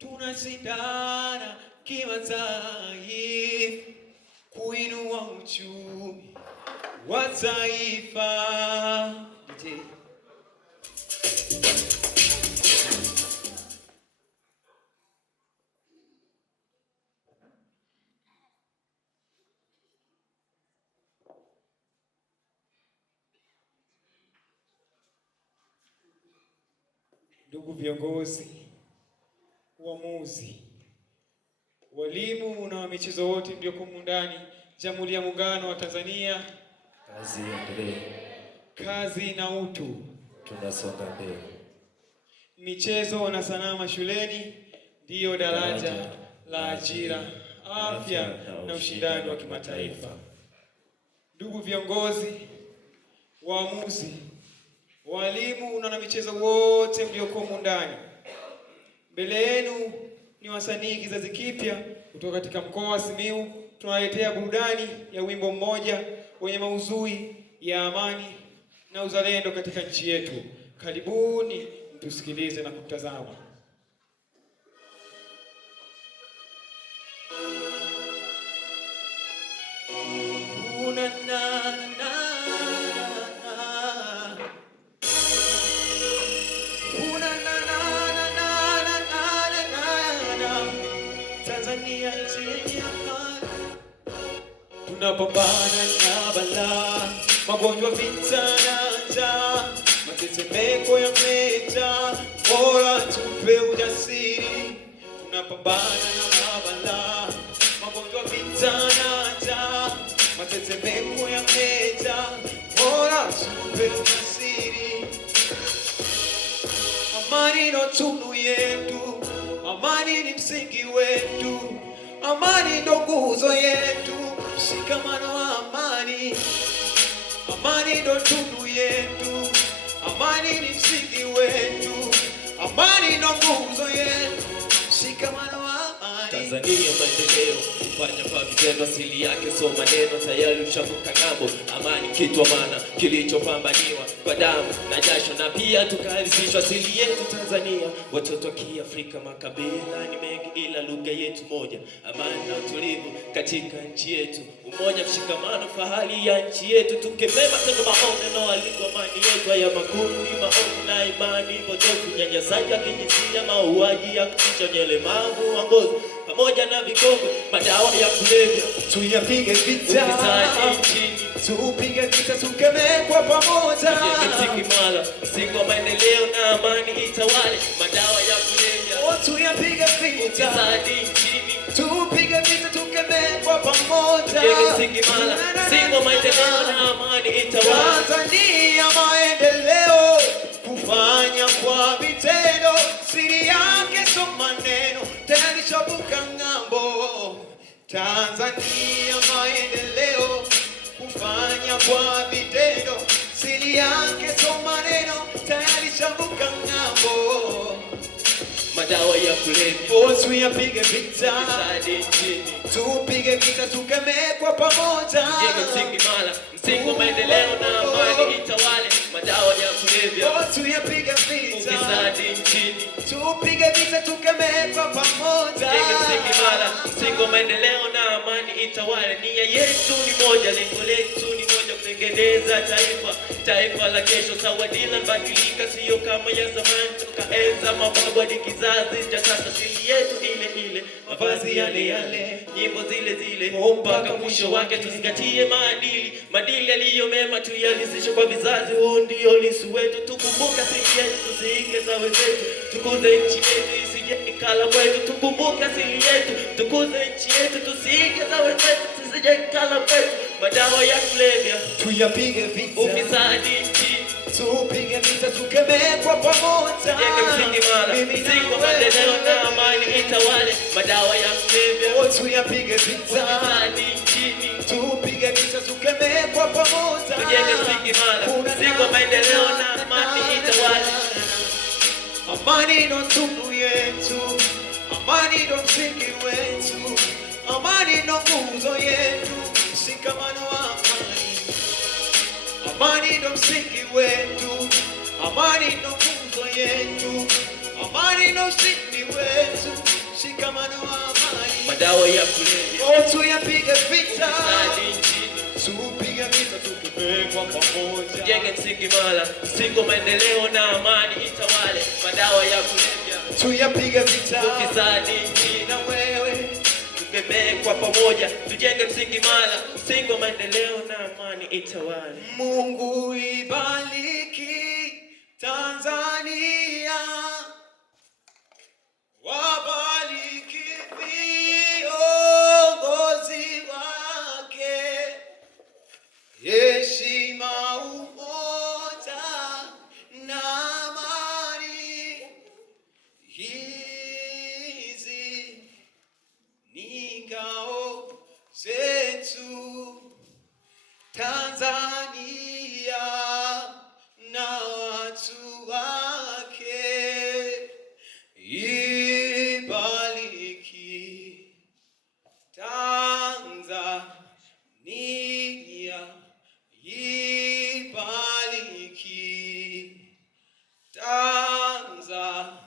tunashindana kimataifa kuinua uchumi wa taifa. Ndugu viongozi, waamuzi, walimu na michezo wote mlioko ndani Jamhuri ya Muungano wa Tanzania, kazi iendelee. Kazi na utu, tunasonga mbele. Michezo na sanaa mashuleni ndiyo daraja la ajira, afya na ushindani wa kimataifa. Ndugu viongozi, waamuzi, walimu na michezo wote mlioko ndani, mbele yenu ni wasanii kizazi kipya kutoka katika mkoa wa Simiyu. Tunaletea burudani ya wimbo mmoja wenye maudhui ya amani na uzalendo katika nchi yetu. Karibuni mtusikilize na kutazama. Tanzania nchi yenye amani, tunapambana na balaa, magonjwa, vita na njaa, matetemeko ya meta, bora tupe ujasiri. Tunapambana na balaa, magonjwa, vita na njaa, matetemeko ya meta, bora tupe ujasiri. Amani ndo tunu yetu, amani ni msingi wetu, amani ndo nguzo yetu, mshikamano wa amani. Amani ndo tunu yetu, amani ni msingi wetu, amani ndo nguzo yetu, mshikamano wa amani. Tanzania maendeleo, kufanya kwa vitendo, asili yake so maneno, tayari ushavuka ng'ambo. Amani kitu maana kilichopambaniwa kwa damu na jasho, na pia tukaharisishwa asili yetu Tanzania. Watoto wa Kiafrika makabila ni mengi, ila lugha yetu moja, amani na utulivu katika nchi yetu, umoja, mshikamano, fahari ya nchi yetu. Tukemea matendo maovu na walimu, amani yetu haya makundi maovu na imani potofu, unyanyasaji wa kijinsia, mauaji ya kutisha, ulemavu wa ngozi pamoja na vikongwe, madawa ya kulevya. Tuyapige vita nchini, tupige vita, tukemee kwa pamoja. Msingi msingi wa maendeleo na amani itawale, madawa ya kulevya. Tuyapige vita nchini, tupige vita, tukemee kwa pamoja. Msingi wa maendeleo na amani itawale. Tanzania maendeleo, kufanya kwa vitendo, siri yake so maneno, tena nishavuka ng'ambo. Tanzania maendeleo, kufanya kwa vitendo, siri yake so maneno, tena nishavuka ng'ambo. Madawa ya kulevya tuyapige vita nchini, tupige vita, tukemee kwa pamoja. Msingi wa maendeleo na amani itawale, madawa ya kulevya tuyapige vita nchini, tupige vita, tukemee kwa pamoja. Msingi wa maendeleo na amani itawale. Nia yetu ni moja, lengo letu ni moja, kutengeneza taifa la kesho. Sawadila badilika, sio kama ya zamani, tukaenza mababu hadi kizazi cha sasa. Siri yetu ile ile, mavazi yale yale, nyimbo zile zile, mpaka mwisho wake. Tuzingatie maadili yaliyo mema, tuyalisishe kwa vizazi. Huu ndio lisu wetu, tukumbuka siri yetu, tusiige za wenzetu, tukuze nchi yetu isije ikala kwetu. Tukumbuka siri yetu, tukuze nchi yetu, tusiige za wenzetu, isije ikala kwetu. Madawa ya kulevya tuyapige vita, ufisadi nchini, tupige vita, tukemee kwa pamoja. Msingi wa maendeleo na amani itawale, madawa ya kulevya tuyapige vita nchini, tupige vita, tukemee kwa pamoja. Msingi wa maendeleo na amani itawale. Amani ndo tunu yetu, amani ndo msingi wetu, amani ndo nguzo yetu, mshikamano wa amani. Amani ndo msingi wetu, amani ndo nguzo yetu, amani ndo msingi wetu, madawa ya kulevya. Oh, tuyapige vita, tupige vita tukipekwa pamoja. Tujenge msingi imara, msingi wa maendeleo na amani itawale. Madawa ya kulevya tuyapige vita, ufisadi nchini na wewe tubebe kwa pamoja. Tujenge msingi imara, msingi wa maendeleo na amani itawale. Mungu ibariki Tanzania, wabariki viongozi wake, heshima, umoja na amani. Hizi ni ngao zetu Tanzania na watu wake. Ibariki Tanzania, ibariki Tanzania.